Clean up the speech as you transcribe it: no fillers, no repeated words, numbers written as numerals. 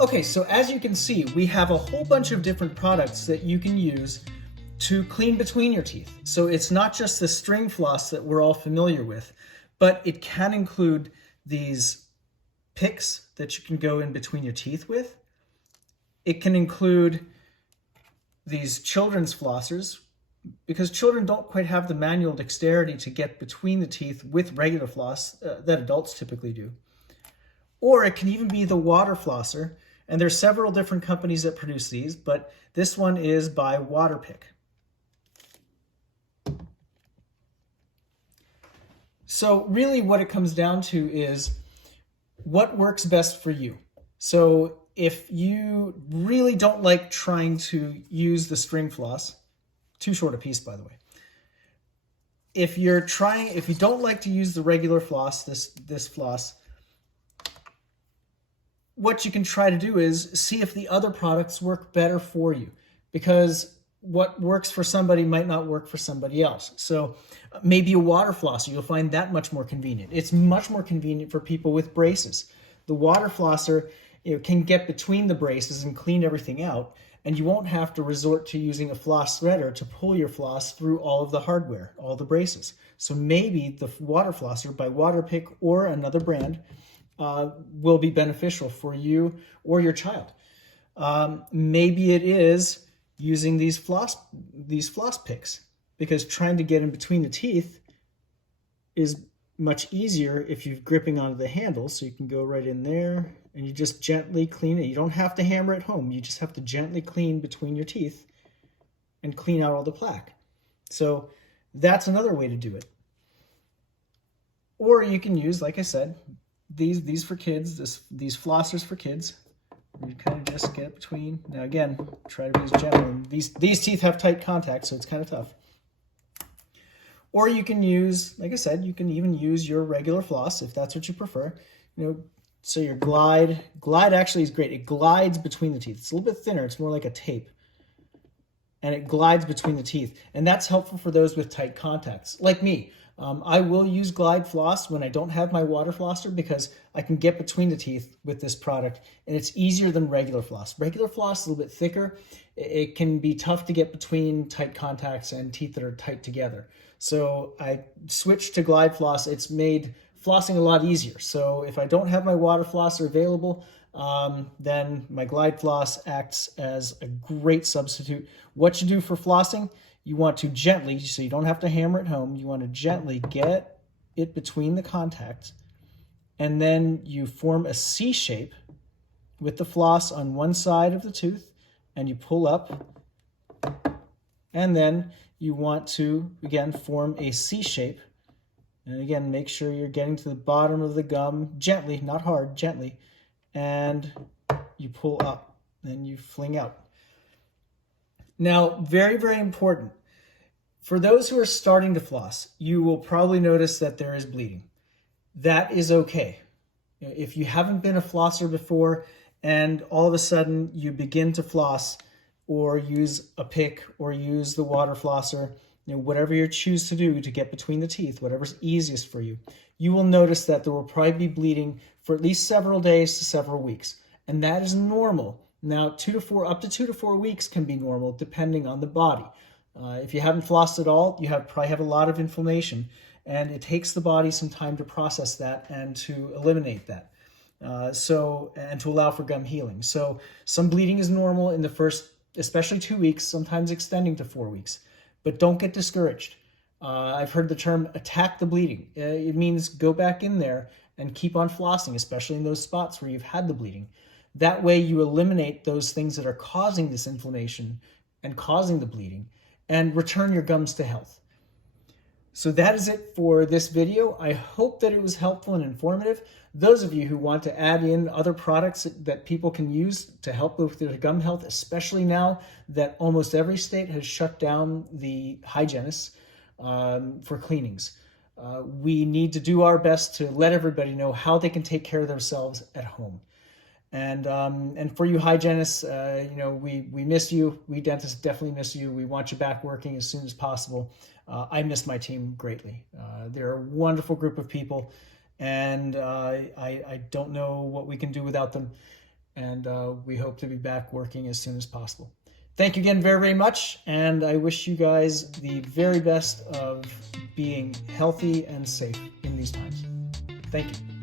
Okay, so as you can see, we have a whole bunch of different products that you can use to clean between your teeth. So it's not just the string floss that we're all familiar with, but it can include these picks that you can go in between your teeth with. It can include these children's flossers, because children don't quite have the manual dexterity to get between the teeth with regular floss that adults typically do. Or it can even be the water flosser, and there's several different companies that produce these, but this one is by Waterpik. So really what it comes down to is what works best for you. So if you really don't like trying to use the string floss, too short a piece, by the way. If you don't like to use the regular floss, this floss, what you can try to do is see if the other products work better for you, because what works for somebody might not work for somebody else. So maybe a water flosser, you'll find that much more convenient. It's much more convenient for people with braces. The water flosser, can get between the braces and clean everything out, and you won't have to resort to using a floss threader to pull your floss through all of the hardware, all the braces. So maybe the water flosser by Waterpik or another brand will be beneficial for you or your child. Maybe it is using these floss picks, because trying to get in between the teeth is much easier if you're gripping onto the handle. So you can go right in there and you just gently clean it. You don't have to hammer it home. You just have to gently clean between your teeth and clean out all the plaque. So that's another way to do it. Or you can use, like I said, these for kids, these flossers for kids. You kind of just get it between. Now again, try to be as gentle. These teeth have tight contact, so it's kind of tough. Or you can use, like I said, you can even use your regular floss if that's what you prefer. So your glide actually is great. It glides between the teeth. It's a little bit thinner. It's more like a tape. And it glides between the teeth. And that's helpful for those with tight contacts, like me. I will use glide floss when I don't have my water flosser, because I can get between the teeth with this product, and it's easier than regular floss. Regular floss is a little bit thicker. It can be tough to get between tight contacts and teeth that are tight together. So I switched to glide floss. It's made flossing a lot easier. So if I don't have my water flosser available, then my glide floss acts as a great substitute. What you do for flossing, you want to gently, so you don't have to hammer it home, you want to gently get it between the contacts, and then you form a C shape with the floss on one side of the tooth, and you pull up, and then you want to, again, form a C shape. And again, make sure you're getting to the bottom of the gum gently, not hard, gently, and you pull up, then you fling out. Now, very, very important. For those who are starting to floss, you will probably notice that there is bleeding. That is okay. If you haven't been a flosser before and all of a sudden you begin to floss or use a pick or use the water flosser, whatever you choose to do to get between the teeth, whatever's easiest for you, you will notice that there will probably be bleeding for at least several days to several weeks. And that is normal. Now, up to 2 to 4 weeks can be normal depending on the body. If you haven't flossed at all, you probably have a lot of inflammation, and it takes the body some time to process that and to eliminate that. And to allow for gum healing. So some bleeding is normal in the first, especially 2 weeks, sometimes extending to 4 weeks. But don't get discouraged. I've heard the term attack the bleeding. It means go back in there and keep on flossing, especially in those spots where you've had the bleeding. That way you eliminate those things that are causing this inflammation and causing the bleeding, and return your gums to health. So that is it for this video. I hope that it was helpful and informative. Those of you who want to add in other products that people can use to help with their gum health, especially now that almost every state has shut down the hygienists for cleanings. We need to do our best to let everybody know how they can take care of themselves at home. And for you hygienists, we miss you. We dentists definitely miss you. We want you back working as soon as possible. I miss my team greatly. They're a wonderful group of people, and I don't know what we can do without them. and we hope to be back working as soon as possible. Thank you again very, very much, and I wish you guys the very best of being healthy and safe in these times. Thank you.